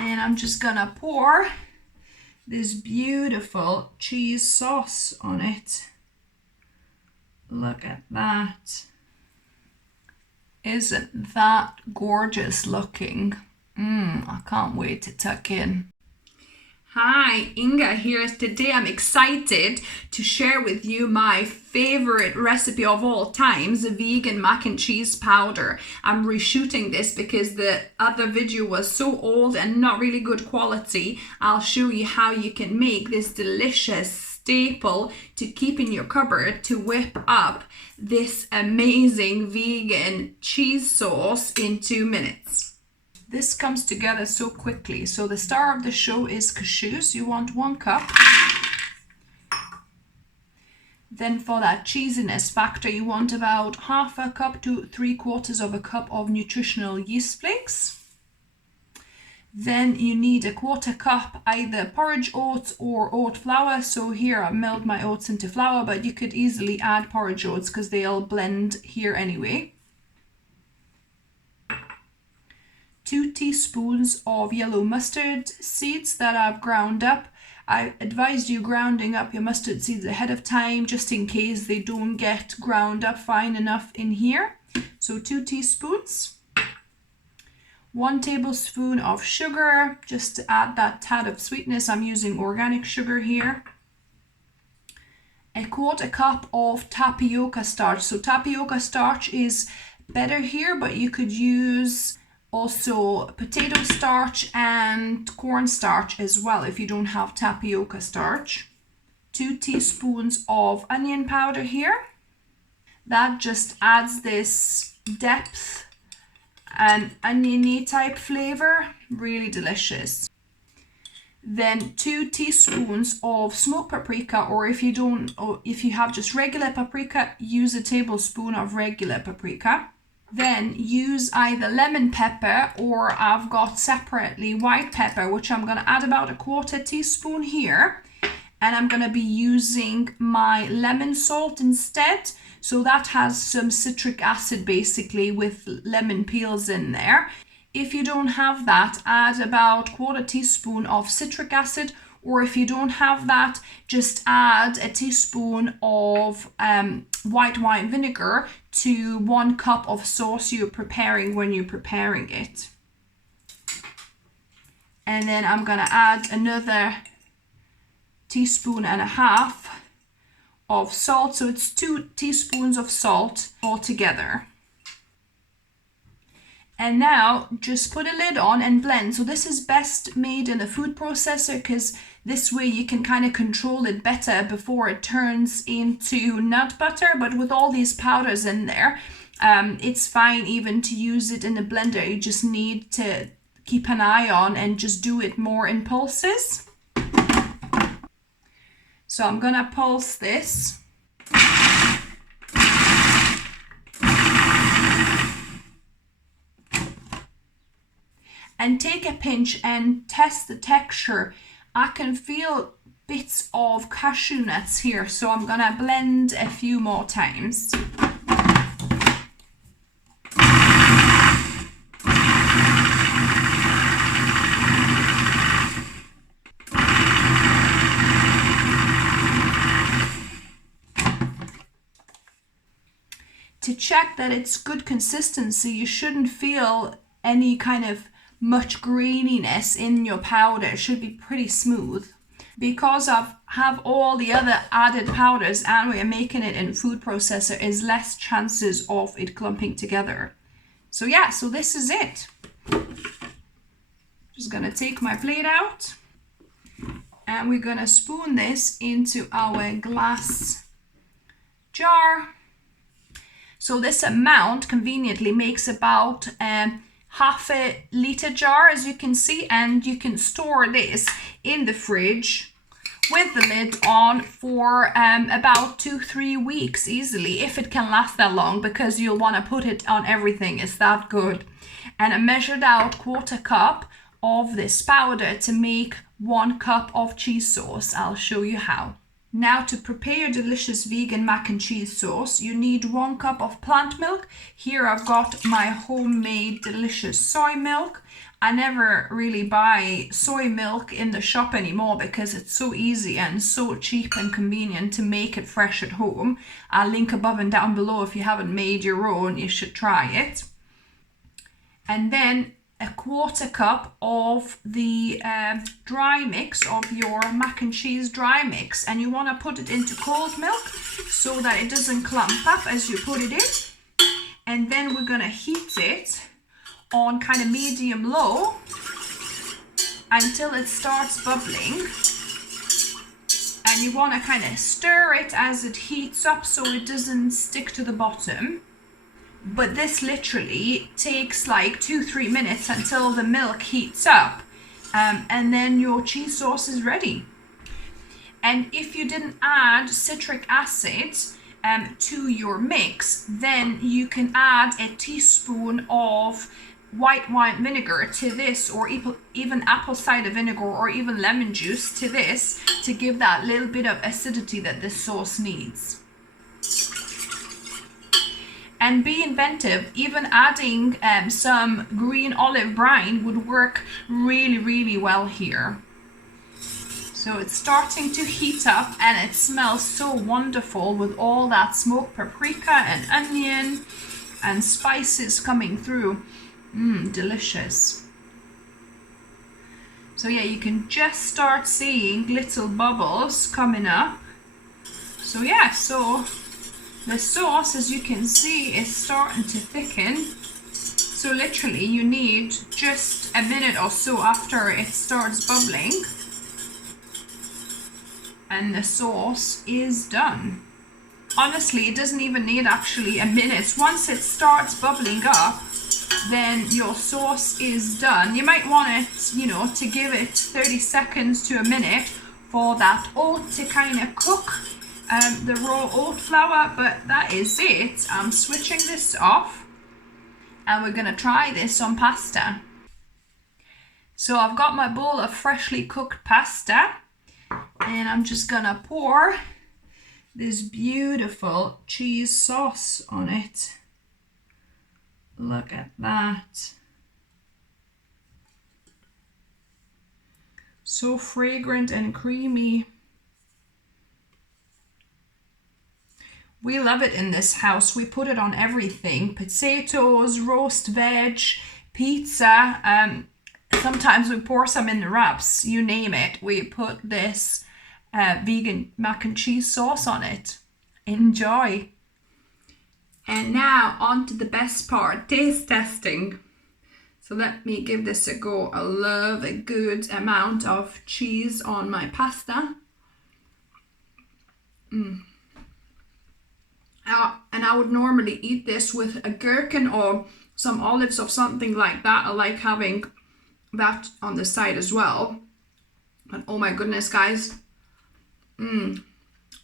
And I'm just gonna pour this beautiful cheese sauce on it. Look at that. Isn't that gorgeous looking? I can't wait to tuck in. Hi, Inga here. Today I'm excited to share with you my favorite recipe of all times, the vegan mac and cheese powder. I'm reshooting this because the other video was so old and not really good quality. I'll show you how you can make this delicious staple to keep in your cupboard to whip up this amazing vegan cheese sauce in 2 minutes. This comes together so quickly. So the star of the show is cashews. You want 1 cup. Then for that cheesiness factor, you want about 1/2 cup to 3/4 cup of nutritional yeast flakes. Then you need 1/4 cup either porridge oats or oat flour. So here I melt my oats into flour, but you could easily add porridge oats because they'll blend here anyway. 2 teaspoons of yellow mustard seeds that I've ground up. I advise you grounding up your mustard seeds ahead of time just in case they don't get ground up fine enough in here. So 2 teaspoons. 1 tablespoon of sugar, just to add that tad of sweetness. I'm using organic sugar here. 1/4 cup of tapioca starch. So tapioca starch is better here, but you could use also potato starch and corn starch as well if you don't have tapioca starch. 2 teaspoons of onion powder here. That just adds this depth and oniony type flavor, really delicious. Then 2 teaspoons of smoked paprika, or if you have just regular paprika, use a tablespoon of regular paprika. Then use either lemon pepper or I've got separately white pepper, which I'm going to add about 1/4 teaspoon here. And I'm going to be using my lemon salt instead. So that has some citric acid basically with lemon peels in there. If you don't have that, add about 1/4 teaspoon of citric acid. Or if you don't have that, just add a teaspoon of white wine vinegar to 1 cup of sauce you're preparing when you're preparing it. And then I'm going to add another 1.5 teaspoons of salt. So it's 2 teaspoons of salt altogether. And now just put a lid on and blend. So this is best made in a food processor because this way you can kind of control it better before it turns into nut butter. But with all these powders in there, it's fine even to use it in a blender. You just need to keep an eye on and just do it more in pulses. So I'm gonna pulse this. And take a pinch and test the texture. I can feel bits of cashew nuts here, so I'm gonna blend a few more times. To check that it's good consistency, you shouldn't feel any kind of much graininess in your powder. It should be pretty smooth. Because I have all the other added powders and we're making it in food processor, is less chances of it clumping together. So yeah, so this is it. Just gonna take my plate out and we're gonna spoon this into our glass jar. So this amount conveniently makes about 1/2 liter jar, as you can see, and you can store this in the fridge with the lid on for about 2-3 weeks easily, if it can last that long, because you'll want to put it on everything. It's that good. And I measured out 1/4 cup of this powder to make 1 cup of cheese sauce. I'll show you how. Now to prepare your delicious vegan mac and cheese sauce, you need 1 cup of plant milk. Here I've got my homemade delicious soy milk. I never really buy soy milk in the shop anymore because it's so easy and so cheap and convenient to make it fresh at home. I'll link above and down below. If you haven't made your own, you should try it. And then 1/4 cup of the dry mix of your mac and cheese dry mix, and you want to put it into cold milk so that it doesn't clump up as you put it in. And then we're going to heat it on kind of medium low until it starts bubbling, and you want to kind of stir it as it heats up so it doesn't stick to the bottom. But this literally takes like 2-3 minutes until the milk heats up, and then your cheese sauce is ready. And if you didn't add citric acid to your mix, then you can add a teaspoon of white wine vinegar to this, or even apple cider vinegar, or even lemon juice to this, to give that little bit of acidity that this sauce needs. And be inventive. Even adding some green olive brine would work really well here. So it's starting to heat up, and it smells so wonderful with all that smoked paprika and onion and spices coming through. Delicious. So yeah, you can just start seeing little bubbles coming up. So yeah, so the sauce, as you can see, is starting to thicken. So literally you need just a minute or so after it starts bubbling, and the sauce is done. Honestly, it doesn't even need actually a minute. Once it starts bubbling up, then your sauce is done. You might want it, you know, to give it 30 seconds to a minute for that oat to kind of cook, the raw oat flour, but that is it. I'm switching this off, and we're gonna try this on pasta. So I've got my bowl of freshly cooked pasta, and I'm just gonna pour this beautiful cheese sauce on it. Look at that. So fragrant and creamy. We love it in this house. We put it on everything. Potatoes, roast veg, pizza. Sometimes we pour some in the wraps. You name it. We put this vegan mac and cheese sauce on it. Enjoy. And now on to the best part, taste testing. So let me give this a go. I love a good amount of cheese on my pasta. And I would normally eat this with a gherkin or some olives or something like that. I like having that on the side as well. But oh my goodness, guys.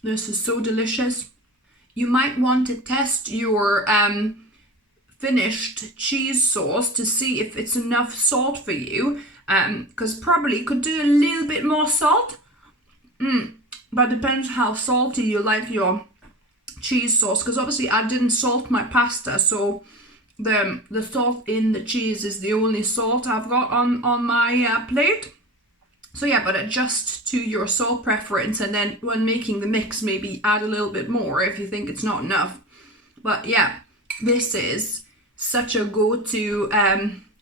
This is so delicious. You might want to test your finished cheese sauce to see if it's enough salt for you, because probably you could do a little bit more salt, but depends how salty you like your cheese sauce, because obviously I didn't salt my pasta, so the salt in the cheese is the only salt I've got on my plate. So yeah, but adjust to your salt preference, and then when making the mix, maybe add a little bit more if you think it's not enough. But yeah, this is such a go-to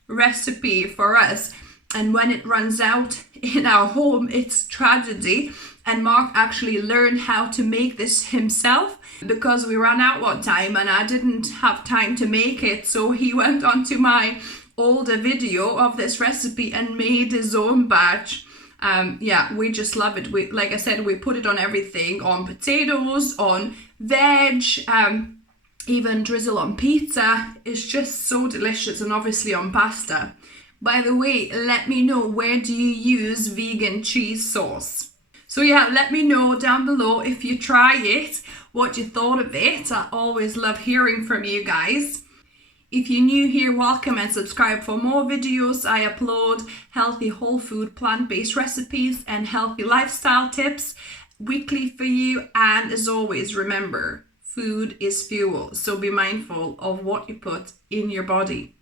recipe for us. And when it runs out in our home, it's tragedy. And Mark actually learned how to make this himself because we ran out one time and I didn't have time to make it. So he went onto my older video of this recipe and made his own batch. Yeah, we just love it. We, like I said, we put it on everything, on potatoes, on veg, even drizzle on pizza. It's just so delicious, and obviously on pasta. By the way, let me know, where do you use vegan cheese sauce? So yeah, let me know down below if you try it, what you thought of it. I always love hearing from you guys. If you're new here, welcome and subscribe for more videos. I upload healthy, whole food, plant-based recipes and healthy lifestyle tips weekly for you. And as always, remember, food is fuel. So be mindful of what you put in your body.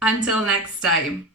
Until next time.